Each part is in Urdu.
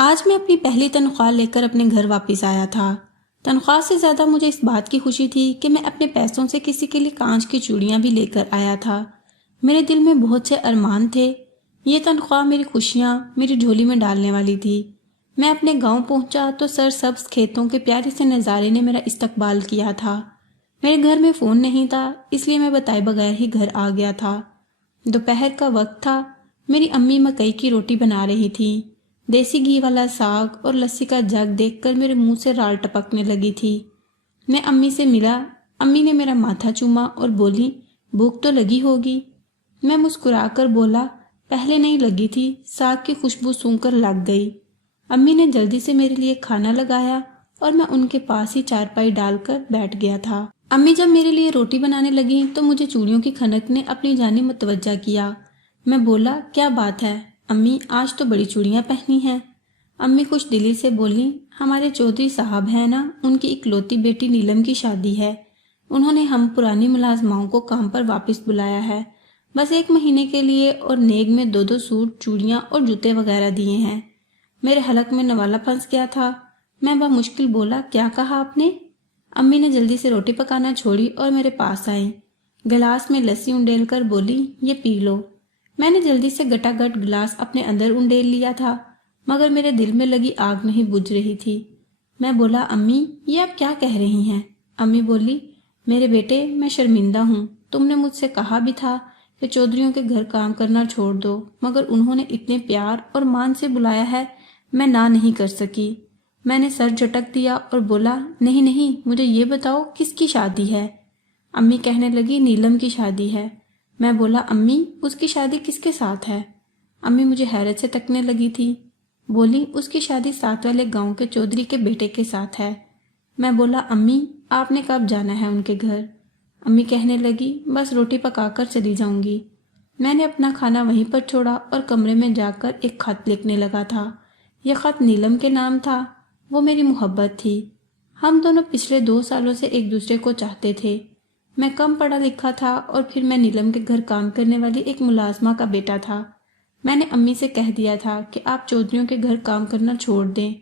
آج میں اپنی پہلی تنخواہ لے کر اپنے گھر واپس آیا تھا۔ تنخواہ سے زیادہ مجھے اس بات کی خوشی تھی کہ میں اپنے پیسوں سے کسی کے لیے کانچ کی چوڑیاں بھی لے کر آیا تھا۔ میرے دل میں بہت سے ارمان تھے۔ یہ تنخواہ میری خوشیاں میری جھولی میں ڈالنے والی تھی۔ میں اپنے گاؤں پہنچا تو سرسبز کھیتوں کے پیارے سے نظارے نے میرا استقبال کیا تھا۔ میرے گھر میں فون نہیں تھا، اس لیے میں بتائے بغیر ہی گھر آ گیا تھا۔ دوپہر کا وقت تھا۔ میری امی مکئی کی روٹی بنا رہی تھی۔ دیسی گھی والا ساگ اور لسی کا جگ دیکھ کر میرے منہ سے رال ٹپکنے لگی تھی۔ میں امی سے ملا۔ امی نے میرا ماتھا چوما اور بولی، بھوک تو لگی ہوگی؟ میں مسکرا کر بولا، پہلے نہیں لگی تھی، ساگ کی خوشبو سونگھ کر لگ گئی۔ امی نے جلدی سے میرے لیے کھانا لگایا اور میں ان کے پاس ہی چارپائی ڈال کر بیٹھ گیا تھا۔ امی جب میرے لیے روٹی بنانے لگیں تو مجھے چوڑیوں کی کھنک نے اپنی جانب متوجہ کیا۔ میں بولا، کیا بات ہے امی، آج تو بڑی چوڑیاں پہنی ہیں۔ امی خوش دلی سے بولی، ہمارے چودھری صاحب ہیں نا، ان کی اکلوتی بیٹی نیلم کی شادی ہے۔ انہوں نے ہم پرانی ملازماؤں کو کام پر واپس بلایا ہے، بس 1 مہینے کے لیے، اور نیگ میں 2 سوٹ، چوڑیاں اور جوتے وغیرہ دیے ہیں۔ میرے حلق میں نوالا پھنس گیا تھا۔ میں بمشکل بولا، کیا کہا آپ نے؟ امی نے جلدی سے روٹی پکانا چھوڑی اور میرے پاس آئی۔ گلاس میں لسی انڈیل کر بولی، یہ پی لو۔ میں نے جلدی سے گٹا گٹ گلاس اپنے اندر انڈیل لیا تھا، مگر میرے دل میں لگی آگ نہیں بجھ رہی تھی۔ میں بولا، امی یہ آپ کیا کہہ رہی ہیں؟ امی بولی، میرے بیٹے، میں شرمندہ ہوں۔ تم نے مجھ سے کہا بھی تھا کہ چودھریوں کے گھر کام کرنا چھوڑ دو، مگر انہوں نے اتنے پیار اور مان سے بلایا ہے، میں نہ نہیں کر سکی۔ میں نے سر جھٹک دیا اور بولا، نہیں نہیں، مجھے یہ بتاؤ کس کی شادی ہے؟ امی کہنے لگی، نیلم کی شادی ہے۔ میں بولا، امی اس کی شادی کس کے ساتھ ہے؟ امی مجھے حیرت سے تکنے لگی تھی۔ بولی، اس کی شادی ساتھ والے گاؤں کے چودھری کے بیٹے کے ساتھ ہے۔ میں بولا، امی آپ نے کب جانا ہے ان کے گھر؟ امی کہنے لگی، بس روٹی پکا کر چلی جاؤں گی۔ میں نے اپنا کھانا وہیں پر چھوڑا اور کمرے میں جا کر ایک خط لکھنے لگا تھا۔ یہ خط نیلم کے نام تھا۔ وہ میری محبت تھی۔ ہم دونوں پچھلے 2 سالوں سے ایک دوسرے کو چاہتے تھے۔ میں کم پڑھا لکھا تھا اور پھر میں نیلم کے گھر کام کرنے والی ایک ملازمہ کا بیٹا تھا۔ میں نے امی سے کہہ دیا تھا کہ آپ چودھریوں کے گھر کام کرنا چھوڑ دیں۔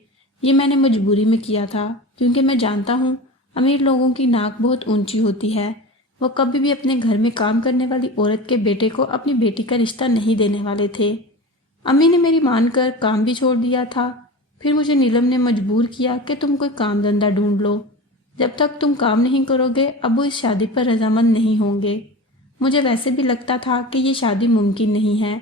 یہ میں نے مجبوری میں کیا تھا، کیونکہ میں جانتا ہوں امیر لوگوں کی ناک بہت اونچی ہوتی ہے۔ وہ کبھی بھی اپنے گھر میں کام کرنے والی عورت کے بیٹے کو اپنی بیٹی کا رشتہ نہیں دینے والے تھے۔ امی نے میری مان کر کام بھی چھوڑ دیا تھا۔ پھر مجھے نیلم نے مجبور کیا کہ تم کوئی کام دھندہ ڈھونڈ لو۔ جب تک تم کام نہیں کرو گے ابو اس شادی پر رضامند نہیں ہوں گے۔ مجھے ویسے بھی لگتا تھا کہ یہ شادی ممکن نہیں ہے،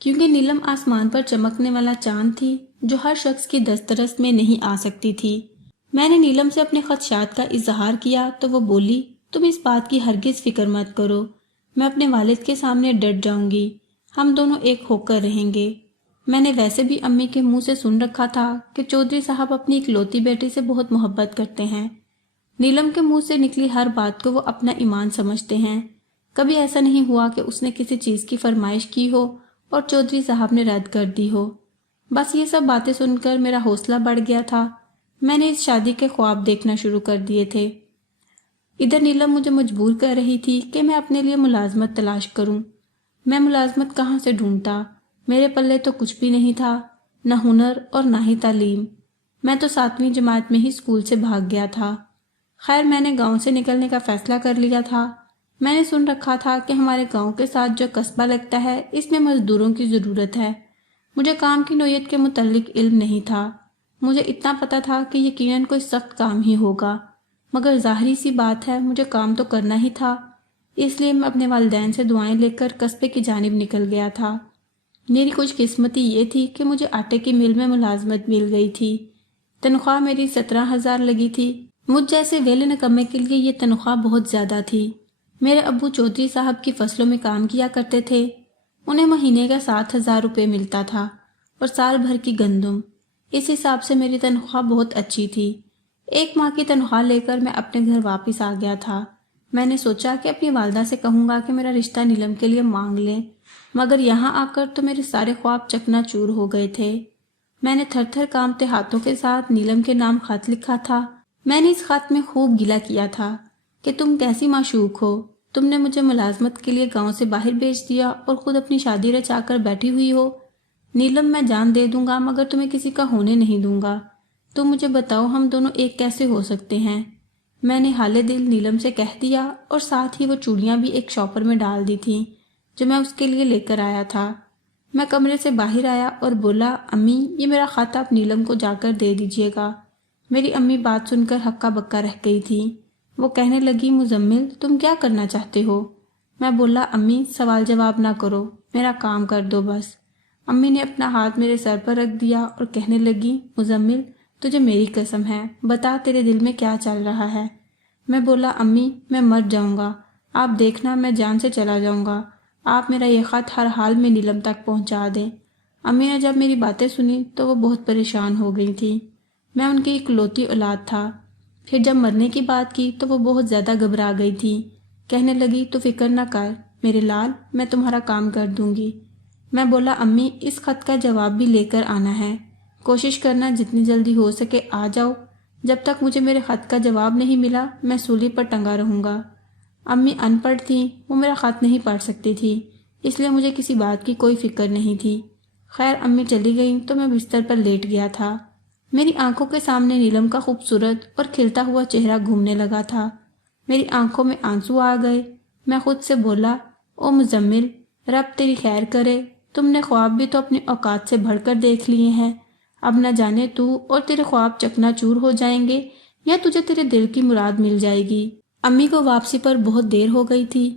کیونکہ نیلم آسمان پر چمکنے والا چاند تھی جو ہر شخص کی دسترس میں نہیں آ سکتی تھی۔ میں نے نیلم سے اپنے خدشات کا اظہار کیا تو وہ بولی، تم اس بات کی ہرگز فکر مت کرو، میں اپنے والد کے سامنے ڈٹ جاؤں گی، ہم دونوں ایک ہو کر رہیں گے۔ میں نے ویسے بھی امی کے منہ سے سن رکھا تھا کہ چودھری صاحب اپنی اکلوتی بیٹی سے بہت محبت کرتے ہیں۔ نیلم کے منہ سے نکلی ہر بات کو وہ اپنا ایمان سمجھتے ہیں۔ کبھی ایسا نہیں ہوا کہ اس نے کسی چیز کی فرمائش کی ہو اور چودھری صاحب نے رد کر دی ہو۔ بس یہ سب باتیں سن کر میرا حوصلہ بڑھ گیا تھا۔ میں نے اس شادی کے خواب دیکھنا شروع کر دیے تھے۔ ادھر نیلم مجھے مجبور کر رہی تھی کہ میں اپنے لیے ملازمت تلاش کروں۔ میں ملازمت کہاں سے ڈھونڈتا؟ میرے پلے تو کچھ بھی نہیں تھا، نہ ہنر اور نہ ہی تعلیم۔ میں تو 7ویں جماعت میں ہی اسکول سے بھاگ گیا تھا۔ خیر، میں نے گاؤں سے نکلنے کا فیصلہ کر لیا تھا۔ میں نے سن رکھا تھا کہ ہمارے گاؤں کے ساتھ جو قصبہ لگتا ہے اس میں مزدوروں کی ضرورت ہے۔ مجھے کام کی نوعیت کے متعلق علم نہیں تھا۔ مجھے اتنا پتا تھا کہ یقیناً کوئی سخت کام ہی ہوگا، مگر ظاہری سی بات ہے مجھے کام تو کرنا ہی تھا۔ اس لیے میں اپنے والدین سے دعائیں لے کر قصبے کی جانب نکل گیا تھا۔ میری خوش قسمتی یہ تھی کہ مجھے آٹے کی مل میں ملازمت مل گئی تھی۔ تنخواہ میری 17,000 لگی تھی۔ مجھ جیسے ویلے نکمے کے لیے یہ تنخواہ بہت زیادہ تھی۔ میرے ابو چودھری صاحب کی فصلوں میں کام کیا کرتے تھے۔ انہیں مہینے کا 7,000 روپے ملتا تھا اور سال بھر کی گندم۔ اس حساب سے میری تنخواہ بہت اچھی تھی۔ 1 ماہ کی تنخواہ لے کر میں اپنے گھر واپس آ گیا تھا۔ میں نے سوچا کہ اپنی والدہ سے کہوں گا کہ میرا رشتہ نیلم کے لیے مانگ لیں، مگر یہاں آ کر تو میرے سارے خواب چکنا چور ہو گئے تھے۔ میں نے تھر تھر کانپتے ہاتھوں کے ساتھ نیلم کے نام خط لکھا تھا۔ میں نے اس خط میں خوب گلہ کیا تھا کہ تم کیسی معشوق ہو، تم نے مجھے ملازمت کے لیے گاؤں سے باہر بھیج دیا اور خود اپنی شادی رچا کر بیٹھی ہوئی ہو۔ نیلم میں جان دے دوں گا مگر تمہیں کسی کا ہونے نہیں دوں گا۔ تم مجھے بتاؤ ہم دونوں ایک کیسے ہو سکتے ہیں؟ میں نے حال دل نیلم سے کہہ دیا اور ساتھ ہی وہ چوڑیاں بھی ایک شاپر میں ڈال دی تھیں جو میں اس کے لیے لے کر آیا تھا۔ میں کمرے سے باہر آیا اور بولا، امی یہ میرا خط آپ نیلم کو جا کر دے دیجیے گا۔ میری امی بات سن کر ہکا بکا رہ گئی تھی۔ وہ کہنے لگی، مزمل تم کیا کرنا چاہتے ہو؟ میں بولا، امی سوال جواب نہ کرو، میرا کام کر دو بس۔ امی نے اپنا ہاتھ میرے سر پر رکھ دیا اور کہنے لگی، مزمل تجھے میری قسم ہے، بتا تیرے دل میں کیا چل رہا ہے؟ میں بولا، امی میں مر جاؤں گا، آپ دیکھنا میں جان سے چلا جاؤں گا، آپ میرا یہ خط ہر حال میں نیلم تک پہنچا دیں۔ امی نے جب میری باتیں سنی تو وہ بہت پریشان ہو گئی تھی۔ میں ان کی اکلوتی اولاد تھا۔ پھر جب مرنے کی بات کی تو وہ بہت زیادہ گھبرا گئی تھی۔ کہنے لگی، تو فکر نہ کر میرے لال، میں تمہارا کام کر دوں گی۔ میں بولا، امی اس خط کا جواب بھی لے کر آنا ہے، کوشش کرنا جتنی جلدی ہو سکے آ جاؤ۔ جب تک مجھے میرے خط کا جواب نہیں ملا میں سولی پر ٹنگا رہوں گا۔ امی ان پڑھ تھیں، وہ میرا خط نہیں پڑھ سکتی تھی، اس لیے مجھے کسی بات کی کوئی فکر نہیں تھی۔ خیر امی چلی گئیں تو میں بستر پر لیٹ گیا تھا۔ میری آنکھوں کے سامنے نیلم کا خوبصورت اور کھلتا ہوا چہرہ گھومنے لگا تھا۔ میری آنکھوں میں آنسو آ گئے۔ میں خود سے بولا، او مزمل رب تیری خیر کرے، تم نے خواب بھی تو اپنی اوقات سے بڑھ کر دیکھ لیے ہیں، اب نہ جانے تو اور تیرے خواب چکنا چور ہو جائیں گے یا تجھے تیرے دل کی مراد مل جائے گی۔ امی کو واپسی پر بہت دیر ہو گئی تھی۔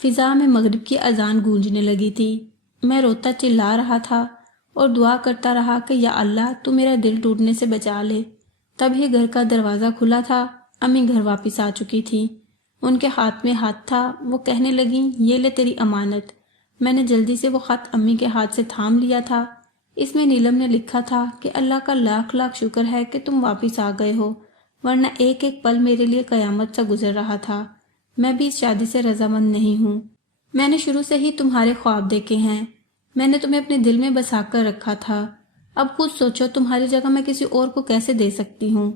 فضا میں مغرب کی اذان گونجنے لگی تھی۔ میں روتا چلا رہا تھا اور دعا کرتا رہا کہ یا اللہ تو میرا دل ٹوٹنے سے بچا لے۔ تب ہی گھر کا دروازہ کھلا تھا۔ امی گھر واپس آ چکی تھی۔ ان کے ہاتھ میں ہاتھ تھا۔ وہ کہنے لگیں، یہ لے تیری امانت۔ میں نے جلدی سے وہ خط امی کے ہاتھ سے تھام لیا تھا۔ اس میں نیلم نے لکھا تھا کہ اللہ کا لاکھ لاکھ شکر ہے کہ تم واپس آ گئے ہو، ورنہ ایک ایک پل میرے لیے قیامت سا گزر رہا تھا۔ میں بھی اس شادی سے رضامند نہیں ہوں۔ میں نے شروع سے ہی تمہارے خواب دیکھے ہیں۔ میں نے تمہیں اپنے دل میں بسا کر رکھا تھا۔ اب خود سوچو تمہاری جگہ میں کسی اور کو کیسے دے سکتی ہوں۔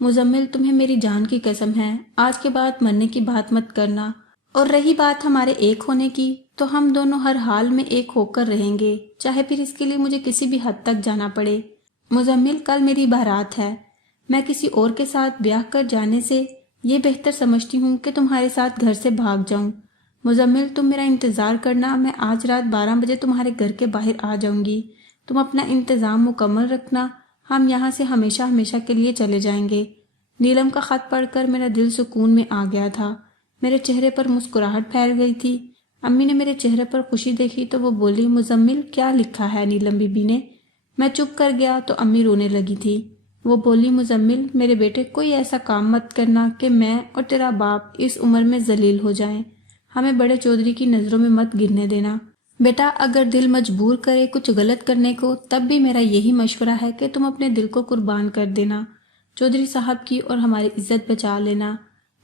مزمل تمہیں میری جان کی قسم ہے، آج کے بعد مرنے کی بات مت کرنا، اور رہی بات ہمارے ایک ہونے کی تو ہم دونوں ہر حال میں ایک ہو کر رہیں گے، چاہے پھر اس کے لیے مجھے کسی بھی حد تک جانا پڑے۔ مزمل کل میری بارات ہے، میں کسی اور کے ساتھ بیاہ کر جانے سے یہ بہتر سمجھتی ہوں کہ تمہارے ساتھ گھر سے بھاگ جاؤں۔ مزمل تم میرا انتظار کرنا، میں آج رات 12 بجے تمہارے گھر کے باہر آ جاؤں گی، تم اپنا انتظام مکمل رکھنا، ہم یہاں سے ہمیشہ ہمیشہ کے لیے چلے جائیں گے۔ نیلم کا خط پڑھ کر میرا دل سکون میں آ گیا تھا۔ میرے چہرے پر مسکراہٹ پھیل گئی تھی۔ امی نے میرے چہرے پر خوشی دیکھی تو وہ بولی، مزمل کیا لکھا ہے نیلم بی بی نے؟ میں چپ کر گیا تو امی رونے لگی تھی۔ وہ بولی، مزمل میرے بیٹے کوئی ایسا کام مت کرنا کہ میں اور تیرا باپ اس عمر میں ذلیل ہو جائیں، ہمیں بڑے چودھری کی نظروں میں مت گرنے دینا۔ بیٹا اگر دل مجبور کرے کچھ غلط کرنے کو تب بھی میرا یہی مشورہ ہے کہ تم اپنے دل کو قربان کر دینا، چودھری صاحب کی اور ہماری عزت بچا لینا۔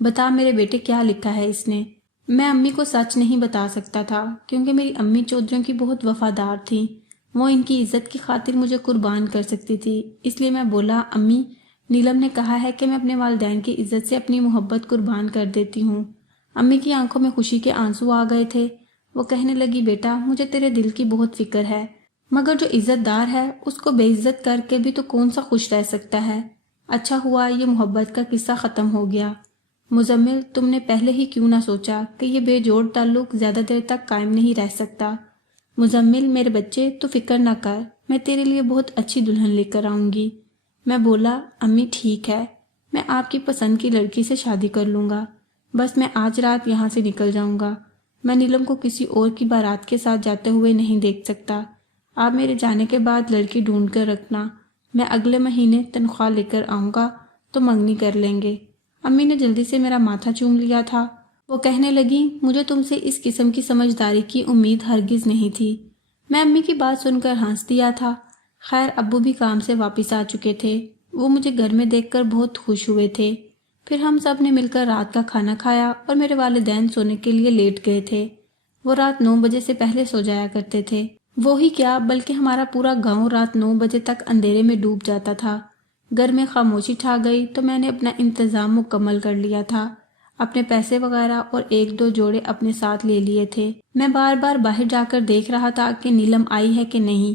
بتا میرے بیٹے کیا لکھا ہے اس نے؟ میں امی کو سچ نہیں بتا سکتا تھا کیونکہ میری امی چودھریوں کی بہت وفادار تھیں، وہ ان کی عزت کی خاطر مجھے قربان کر سکتی تھی۔ اس لیے میں بولا، امی نیلم نے کہا ہے کہ میں اپنے والدین کی عزت سے اپنی محبت قربان کر دیتی ہوں۔ امی کی آنکھوں میں خوشی کے آنسو آ گئے تھے۔ وہ کہنے لگی، بیٹا مجھے تیرے دل کی بہت فکر ہے، مگر جو عزت دار ہے اس کو بے عزت کر کے بھی تو کون سا خوش رہ سکتا ہے۔ اچھا ہوا یہ محبت کا قصہ ختم ہو گیا۔ مزمل تم نے پہلے ہی کیوں نہ سوچا کہ یہ بے جوڑ تعلق زیادہ دیر تک قائم نہیں رہ سکتا۔ مزمل میرے بچے تو فکر نہ کر، میں تیرے لیے بہت اچھی دلہن لے کر آؤں گی۔ میں بولا، امی ٹھیک ہے، میں آپ کی پسند کی لڑکی سے شادی کر لوں گا، بس میں آج رات یہاں سے نکل جاؤں گا، میں نیلم کو کسی اور کی بارات کے ساتھ جاتے ہوئے نہیں دیکھ سکتا۔ آپ میرے جانے کے بعد لڑکی ڈھونڈ کر رکھنا، میں اگلے مہینے تنخواہ لے کر آؤں گا تو منگنی کر لیں گے۔ امی نے جلدی سے میرا ماتھا چوم لیا تھا۔ وہ کہنے لگی، مجھے تم سے اس قسم کی سمجھداری کی امید ہرگز نہیں تھی۔ میں امی کی بات سن کر ہنس دیا تھا۔ خیر ابو بھی کام سے واپس آ چکے تھے، وہ مجھے گھر میں دیکھ کر بہت خوش ہوئے تھے۔ پھر ہم سب نے مل کر رات کا کھانا کھایا اور میرے والدین سونے کے لیے لیٹ گئے تھے۔ وہ رات 9 بجے سے پہلے سو جایا کرتے تھے۔ وہی کیا بلکہ ہمارا پورا گاؤں رات 9 بجے تک اندھیرے میں ڈوب جاتا تھا۔ گھر میں خاموشی چھا گئی تو میں نے اپنا انتظام مکمل کر لیا تھا، اپنے پیسے وغیرہ اور 1-2 جوڑے اپنے ساتھ لے لیے تھے۔ میں بار بار باہر جا کر دیکھ رہا تھا کہ نیلم آئی ہے کہ نہیں،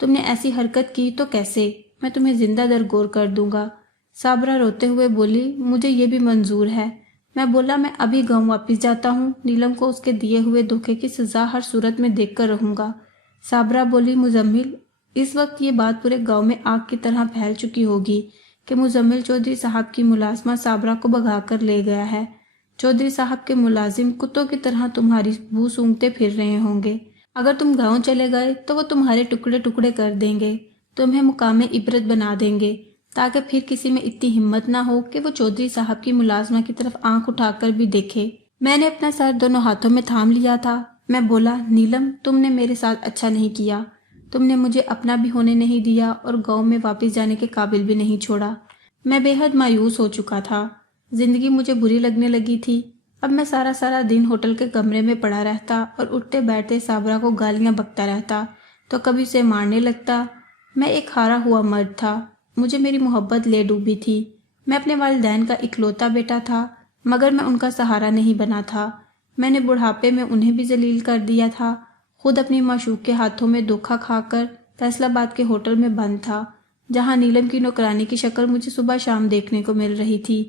تم نے ایسی حرکت کی تو کیسے؟ میں تمہیں زندہ درگور کر دوں گا۔ صابرہ روتے ہوئے بولی، مجھے یہ بھی منظور ہے۔ میں بولا، میں ابھی گاؤں واپس جاتا ہوں، نیلم کو اس کے دیے ہوئے دھوکے کی سزا ہر صورت میں دیکھ کر رہوں گا۔ صابرہ بولی، مزمل، اس وقت یہ بات پورے گاؤں میں آگ کی طرح پھیل چکی ہوگی کہ مزمل چودھری صاحب کی ملازمہ صابرہ کو بھگا کر لے گیا ہے۔ چودھری صاحب کے ملازم کتوں کی طرح تمہاری بو سونگھتے پھر رہے ہوں گے۔ اگر تم گاؤں چلے گئے تو وہ تمہارے ٹکڑے ٹکڑے کر دیں گے، تمہیں مقام عبرت بنا دیں گے، تاکہ پھر کسی میں اتنی ہمت نہ ہو کہ وہ چودھری صاحب کی ملازمہ کی طرف آنکھ اٹھا کر بھی دیکھے۔ میں نے اپنا سر دونوں ہاتھوں میں تھام لیا تھا۔ میں بولا، نیلم، تم نے میرے ساتھ اچھا نہیں کیا، تم نے مجھے اپنا بھی ہونے نہیں دیا اور گاؤں میں واپس جانے کے قابل بھی نہیں چھوڑا۔ میں بے حد مایوس ہو چکا تھا، زندگی مجھے بری لگنے لگی تھی۔ اب میں سارا دن ہوٹل کے کمرے میں پڑا رہتا اور اٹھتے بیٹھتے صابرہ کو گالیاں بکتا رہتا، تو کبھی اسے مارنے لگتا۔ میں ایک ہارا ہوا مرد تھا، مجھے میری محبت لے ڈوبی تھی۔ میں اپنے والدین کا اکلوتا بیٹا تھا، مگر میں ان کا سہارا نہیں بنا تھا۔ میں نے بڑھاپے میں انہیں بھی ذلیل کر دیا تھا، خود اپنی معشوق کے ہاتھوں میں دھوکا کھا کر فیصل آباد کے ہوٹل میں بند تھا، جہاں نیلم کی نوکرانی کی شکل مجھے صبح شام دیکھنے کو مل رہی تھی۔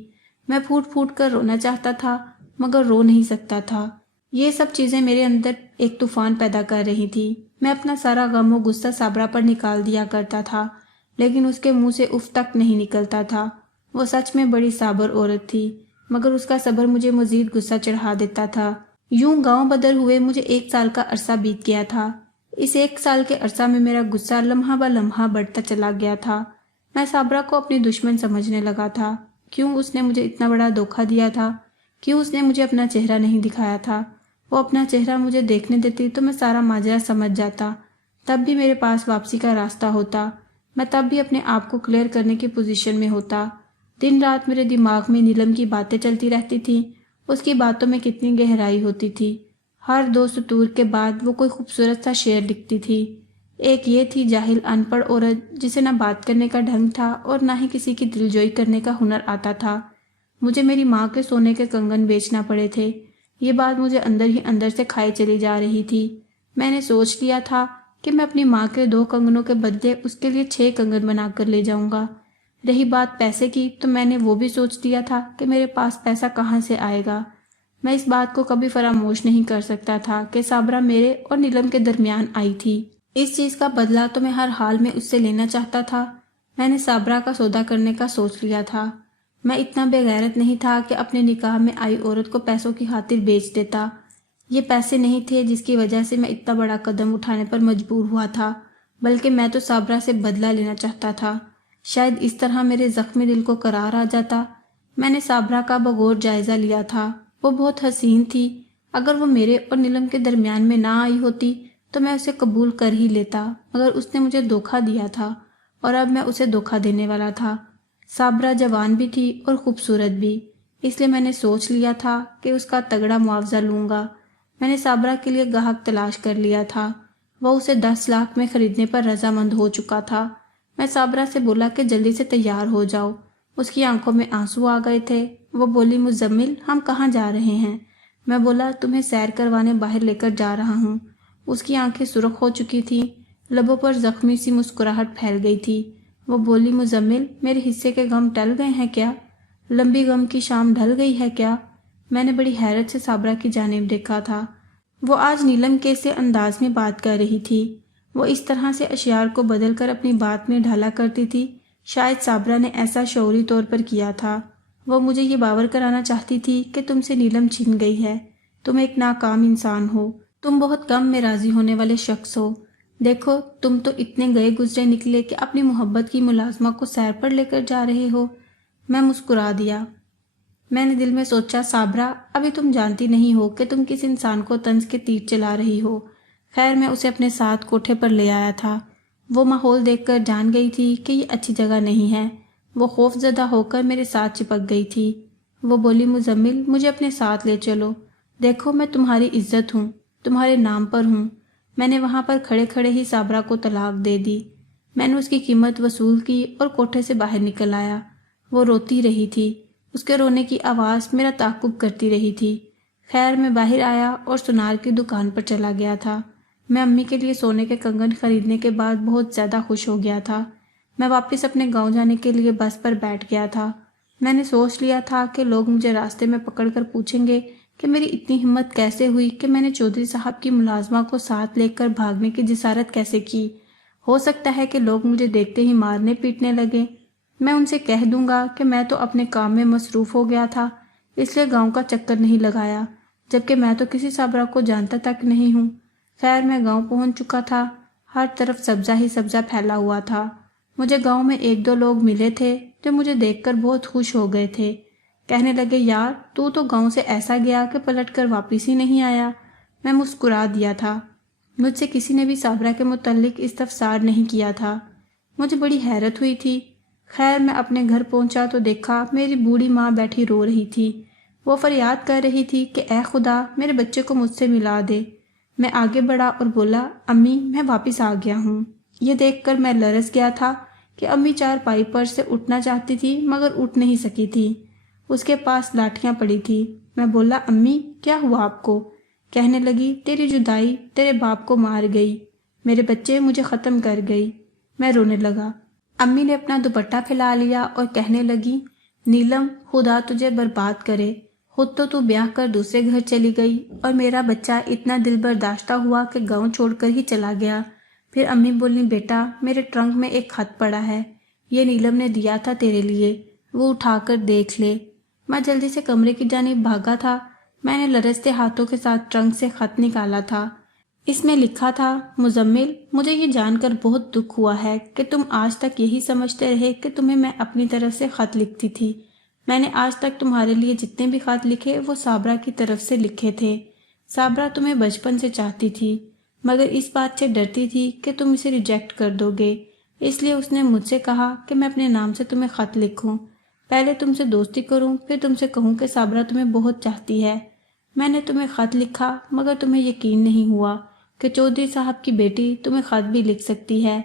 میں پھوٹ پھوٹ کر رونا چاہتا تھا، مگر رو نہیں سکتا تھا۔ یہ سب چیزیں میرے اندر ایک طوفان پیدا کر رہی تھی۔ میں اپنا سارا غم و غصہ صابرہ پر نکال دیا کرتا تھا، لیکن اس کے منہ سے اف تک نہیں نکلتا تھا۔ وہ سچ میں بڑی صابر عورت تھی، مگر اس کا صبر مجھے مزید غصہ چڑھا دیتا تھا۔ یوں گاؤں بدر ہوئے مجھے 1 سال کا عرصہ بیت گیا تھا۔ اس 1 سال کے عرصہ میں میرا غصہ لمحہ بہ لمحہ بڑھتا چلا گیا تھا۔ میں صابرہ کو اپنی دشمن سمجھنے لگا تھا۔ کیوں اس نے مجھے اتنا بڑا دھوکہ دیا تھا؟ کیوں اس نے مجھے اپنا چہرہ نہیں دکھایا تھا؟ وہ اپنا چہرہ مجھے دیکھنے دیتی تو میں سارا ماجرا سمجھ جاتا، تب بھی میرے پاس واپسی کا راستہ ہوتا، میں تب بھی اپنے آپ کو کلیئر کرنے کی پوزیشن میں ہوتا۔ دن رات میرے دماغ میں نیلم کی باتیں چلتی رہتی تھیں، اس کی باتوں میں کتنی گہرائی ہوتی تھی۔ ہر 2 سطور کے بعد وہ کوئی خوبصورت سا شعر لکھتی تھی۔ ایک یہ تھی جاہل ان پڑھ عورت جسے نہ بات کرنے کا ڈھنگ تھا اور نہ ہی کسی کی دلجوئی کرنے کا ہنر آتا تھا۔ مجھے میری ماں کے سونے کے کنگن بیچنا پڑے تھے، یہ بات مجھے اندر ہی اندر سے کھائی چلی جا رہی تھی۔ میں نے سوچ لیا تھا کہ میں اپنی ماں کے 2 کنگنوں کے بدلے اس کے لیے 6 کنگن بنا کر لے جاؤں گا۔ رہی بات پیسے کی تو میں نے وہ بھی سوچ لیا تھا کہ میرے پاس پیسہ کہاں سے آئے گا۔ میں اس بات کو کبھی فراموش نہیں کر سکتا تھا کہ صابرہ میرے اور نیلم کے درمیان آئی تھی۔ اس چیز کا بدلہ تو میں ہر حال میں اس سے لینا چاہتا تھا۔ میں نے صابرہ کا سودا کرنے کا سوچ لیا تھا۔ میں اتنا بے غیرت نہیں تھا کہ اپنے نکاح میں آئی عورت کو پیسوں کی خاطر بیچ دیتا۔ یہ پیسے نہیں تھے جس کی وجہ سے میں اتنا بڑا قدم اٹھانے پر مجبور ہوا تھا، بلکہ میں تو صابرہ سے بدلہ لینا چاہتا تھا۔ شاید اس طرح میرے زخمی دل کو قرار آ جاتا۔ میں نے صابرہ کا بغور جائزہ لیا تھا۔ وہ بہت حسین تھی۔ اگر وہ میرے اور نیلم کے درمیان میں نہ آئی ہوتی تو میں اسے قبول کر ہی لیتا، مگر اس نے مجھے دھوکہ دیا تھا اور اب میں اسے دھوکہ دینے والا تھا۔ صابرہ جوان بھی تھی اور خوبصورت بھی، اس لیے میں نے سوچ لیا تھا کہ اس کا تگڑا معاوضہ لوں گا۔ میں نے صابرہ کے لیے گاہک تلاش کر لیا تھا۔ وہ اسے 10 لاکھ میں خریدنے پر رضامند ہو چکا تھا۔ میں صابرہ سے بولا کہ جلدی سے تیار ہو جاؤ۔ اس کی آنکھوں میں آنسو آ گئے تھے۔ وہ بولی، مزمل، ہم کہاں جا رہے ہیں؟ میں بولا، تمہیں سیر کروانے باہر لے کر جا رہا ہوں۔ اس کی آنکھیں سرخ ہو چکی تھیں، لبوں پر زخمی سی مسکراہٹ پھیل گئی تھی۔ وہ بولی، مزمل، میرے حصے کے غم ٹل گئے ہیں کیا؟ لمبی غم کی شام ڈھل گئی ہے کیا؟ میں نے بڑی حیرت سے صابرہ کی جانب دیکھا تھا۔ وہ آج نیلم کے سے انداز میں بات کر رہی تھی۔ وہ اس طرح سے اشعار کو بدل کر اپنی بات میں ڈھالا کرتی تھی، شاید صابرہ نے ایسا شعوری طور پر کیا تھا۔ وہ مجھے یہ باور کرانا چاہتی تھی کہ تم سے نیلم چھن گئی ہے، تم ایک ناکام انسان ہو، تم بہت کم میں راضی ہونے والے شخص ہو۔ دیکھو، تم تو اتنے گئے گزرے نکلے کہ اپنی محبت کی ملازمہ کو سیر پر لے کر جا رہے ہو۔ میں مسکرا دیا۔ میں نے دل میں سوچا، صابرہ، ابھی تم جانتی نہیں ہو کہ تم کس انسان کو طنز کے تیر چلا رہی ہو۔ خیر، میں اسے اپنے ساتھ کوٹھے پر لے آیا تھا۔ وہ ماحول دیکھ کر جان گئی تھی کہ یہ اچھی جگہ نہیں ہے۔ وہ خوف زدہ ہو کر میرے ساتھ چپک گئی تھی۔ وہ بولی، مزمل، مجھے اپنے ساتھ لے چلو۔ دیکھو، میں تمہاری عزت ہوں، تمہارے نام پر ہوں۔ میں نے وہاں پر کھڑے کھڑے ہی صابرہ کو طلاق دے دی۔ میں نے اس کی قیمت وصول کی اور کوٹھے سے باہر نکل آیا۔ وہ روتی رہی تھی، اس کے رونے کی آواز میرا تعقب کرتی رہی تھی۔ خیر، میں باہر آیا اور سونار کی دکان پر چلا گیا تھا۔ میں امی کے لیے سونے کے کنگن خریدنے کے بعد بہت زیادہ خوش ہو گیا تھا۔ میں واپس اپنے گاؤں جانے کے لیے بس پر بیٹھ گیا تھا۔ میں نے سوچ لیا تھا کہ لوگ مجھے راستے میں پکڑ کر پوچھیں گے کہ میری اتنی ہمت کیسے ہوئی کہ میں نے چودھری صاحب کی ملازمہ کو ساتھ لے کر بھاگنے کی جسارت کیسے کی۔ ہو سکتا ہے کہ لوگ مجھے دیکھتے ہی مارنے پیٹنے لگے۔ میں ان سے کہہ دوں گا کہ میں تو اپنے کام میں مصروف ہو گیا تھا، اس لیے گاؤں کا چکر نہیں لگایا، جبکہ میں تو کسی صابرہ کو جانتا تک نہیں ہوں۔ خیر میں گاؤں پہنچ چکا تھا۔ ہر طرف سبزہ ہی سبزہ پھیلا ہوا تھا۔ مجھے گاؤں میں ایک دو لوگ ملے تھے جو مجھے دیکھ کر بہت خوش ہو گئے تھے۔ کہنے لگے، یار تو گاؤں سے ایسا گیا کہ پلٹ کر واپس ہی نہیں آیا۔ میں مسکرا دیا تھا۔ مجھ سے کسی نے بھی صابرہ کے متعلق استفسار نہیں کیا تھا۔ مجھے بڑی حیرت ہوئی تھی۔ خیر میں اپنے گھر پہنچا تو دیکھا میری بوڑھی ماں بیٹھی رو رہی تھی۔ وہ فریاد کر رہی تھی کہ اے خدا میرے بچے کو مجھ سے ملا دے۔ میں آگے بڑھا اور بولا، امی میں واپس آ گیا ہوں۔ یہ دیکھ کر میں لرز گیا تھا کہ امی چارپائی پر سے اٹھنا چاہتی تھی مگر اٹھ نہیں سکی تھی۔ اس کے پاس لاٹھیاں پڑی تھی۔ میں بولا، امی کیا ہوا آپ کو؟ کہنے لگی، تیری جدائی تیرے باپ کو مار گئی، میرے بچے مجھے ختم کر گئی۔ میں رونے لگا۔ امی نے اپنا دوپٹہ پھیلا لیا اور کہنے لگی، نیلم خدا تجھے برباد کرے، خود تو بیاہ کر دوسرے گھر چلی گئی اور میرا بچہ اتنا دل برداشتہ ہوا کہ گاؤں چھوڑ کر ہی چلا گیا۔ پھر امی بولی، بیٹا میرے ٹرنک میں ایک خط پڑا ہے، یہ نیلم نے دیا تھا تیرے لیے، وہ اٹھا کر دیکھ لے۔ میں جلدی سے کمرے کی جانب بھاگا تھا۔ میں نے لرزتے ہاتھوں کے ساتھ ٹرنک سے خط نکالا تھا۔ اس میں لکھا تھا، مزمل مجھے یہ جان کر بہت دکھ ہوا ہے کہ تم آج تک یہی سمجھتے رہے کہ تمہیں میں اپنی طرف سے خط لکھتی تھی۔ میں نے آج تک تمہارے لیے جتنے بھی خط لکھے وہ صابرہ کی طرف سے لکھے تھے۔ صابرہ تمہیں بچپن سے چاہتی تھی مگر اس بات سے ڈرتی تھی کہ تم اسے ریجیکٹ کر دو گے، اس لیے اس نے مجھ سے کہا کہ میں اپنے نام سے تمہیں خط لکھوں، پہلے تم سے دوستی کروں پھر تم سے کہوں کہ صابرہ تمہیں بہت چاہتی ہے۔ میں نے تمہیں خط لکھا مگر تمہیں یقین نہیں ہوا کہ چودھری صاحب کی بیٹی تمہیں خط بھی لکھ سکتی ہے۔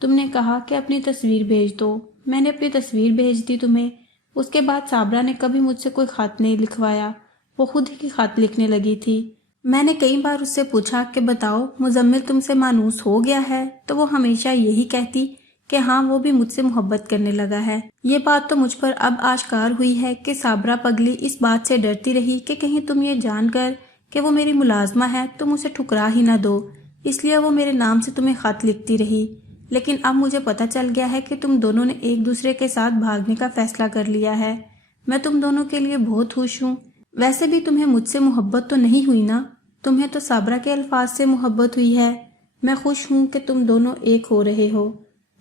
تم نے کہا کہ اپنی تصویر بھیج دو، میں نے اپنی تصویر بھیج دی تمہیں۔ اس کے بعد صابرہ نے کبھی مجھ سے کوئی خط نہیں لکھوایا، وہ خود ہی خط لکھنے لگی تھی۔ میں نے کئی بار اس سے پوچھا کہ بتاؤ مزمل تم سے مانوس ہو گیا ہے، تو وہ ہمیشہ یہی کہتی کہ ہاں وہ بھی مجھ سے محبت کرنے لگا ہے۔ یہ بات تو مجھ پر اب آشکار ہوئی ہے کہ صابرہ پگلی اس بات سے ڈرتی رہی کہ کہیں تم یہ جان کر کہ وہ میری ملازمہ ہے تم اسے ٹھکرا ہی نہ دو، اس لیے وہ میرے نام سے تمہیں خط لکھتی رہی۔ لیکن اب مجھے پتہ چل گیا ہے کہ تم دونوں نے ایک دوسرے کے ساتھ بھاگنے کا فیصلہ کر لیا ہے۔ میں تم دونوں کے لیے بہت خوش ہوں۔ ویسے بھی تمہیں مجھ سے محبت تو نہیں ہوئی نا، تمہیں تو صابرہ کے الفاظ سے محبت ہوئی ہے۔ میں خوش ہوں کہ تم دونوں ایک ہو رہے ہو۔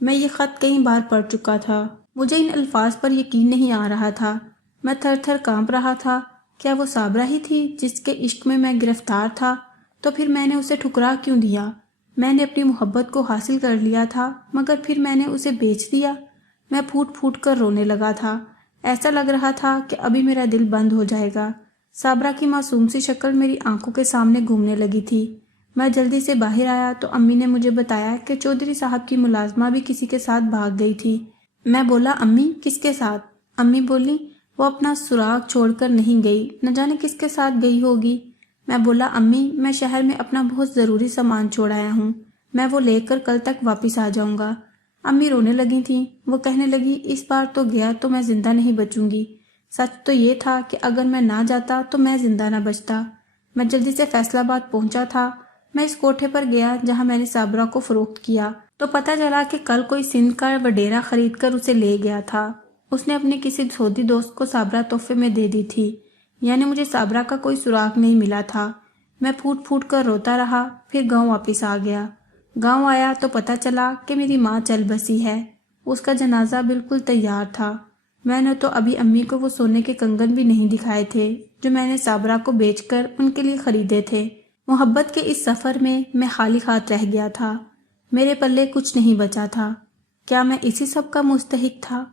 میں یہ خط کئی بار پڑھ چکا تھا، مجھے ان الفاظ پر یقین نہیں آ رہا تھا۔ میں تھر تھر کانپ رہا تھا۔ کیا وہ صابرہ ہی تھی جس کے عشق میں گرفتار تھا؟ تو پھر میں نے اسے ٹھکرا کیوں دیا؟ میں نے اپنی محبت کو حاصل کر لیا تھا مگر پھر میں نے اسے بیچ دیا۔ میں پھوٹ پھوٹ کر رونے لگا تھا۔ ایسا لگ رہا تھا کہ ابھی میرا دل بند ہو جائے گا۔ صابرہ کی معصوم سی شکل میری آنکھوں کے سامنے گھومنے لگی تھی۔ میں جلدی سے باہر آیا تو امی نے مجھے بتایا کہ چودھری صاحب کی ملازمہ بھی کسی کے ساتھ بھاگ گئی تھی۔ میں بولا، امی کس کے ساتھ؟ امی بولی، وہ اپنا سراغ چھوڑ کر نہیں گئی، نہ جانے کس کے ساتھ گئی ہوگی۔ میں بولا، امی میں شہر میں اپنا بہت ضروری سامان چھوڑ آیا ہوں، میں وہ لے کر کل تک واپس آ جاؤں گا۔ امی رونے لگی تھیں۔ وہ کہنے لگی، اس بار تو گیا تو میں زندہ نہیں بچوں گی۔ سچ تو یہ تھا کہ اگر میں نہ جاتا تو میں زندہ نہ بچتا۔ میں جلدی سے فیصل آباد پہنچا تھا۔ میں اس کوٹھے پر گیا جہاں میں نے صابرہ کو فروخت کیا تو پتہ چلا کہ کل کوئی سندھ کا وڈیرا خرید کر اسے لے گیا تھا۔ اس نے اپنے کسی سعودی دوست کو صابرہ تحفے میں دے دی تھی، یعنی مجھے صابرہ کا کوئی سراغ نہیں ملا تھا۔ میں پھوٹ پھوٹ کر روتا رہا، پھر گاؤں واپس آ گیا۔ گاؤں آیا تو پتہ چلا کہ میری ماں چل بسی ہے۔ اس کا جنازہ بالکل تیار تھا۔ میں نے تو ابھی امی کو وہ سونے کے کنگن بھی نہیں دکھائے تھے جو میں نے صابرہ کو بیچ کر ان کے لیے خریدے تھے۔ محبت کے اس سفر میں خالی ہاتھ رہ گیا تھا۔ میرے پلے کچھ نہیں بچا تھا۔ کیا میں اسی سب کا مستحق تھا؟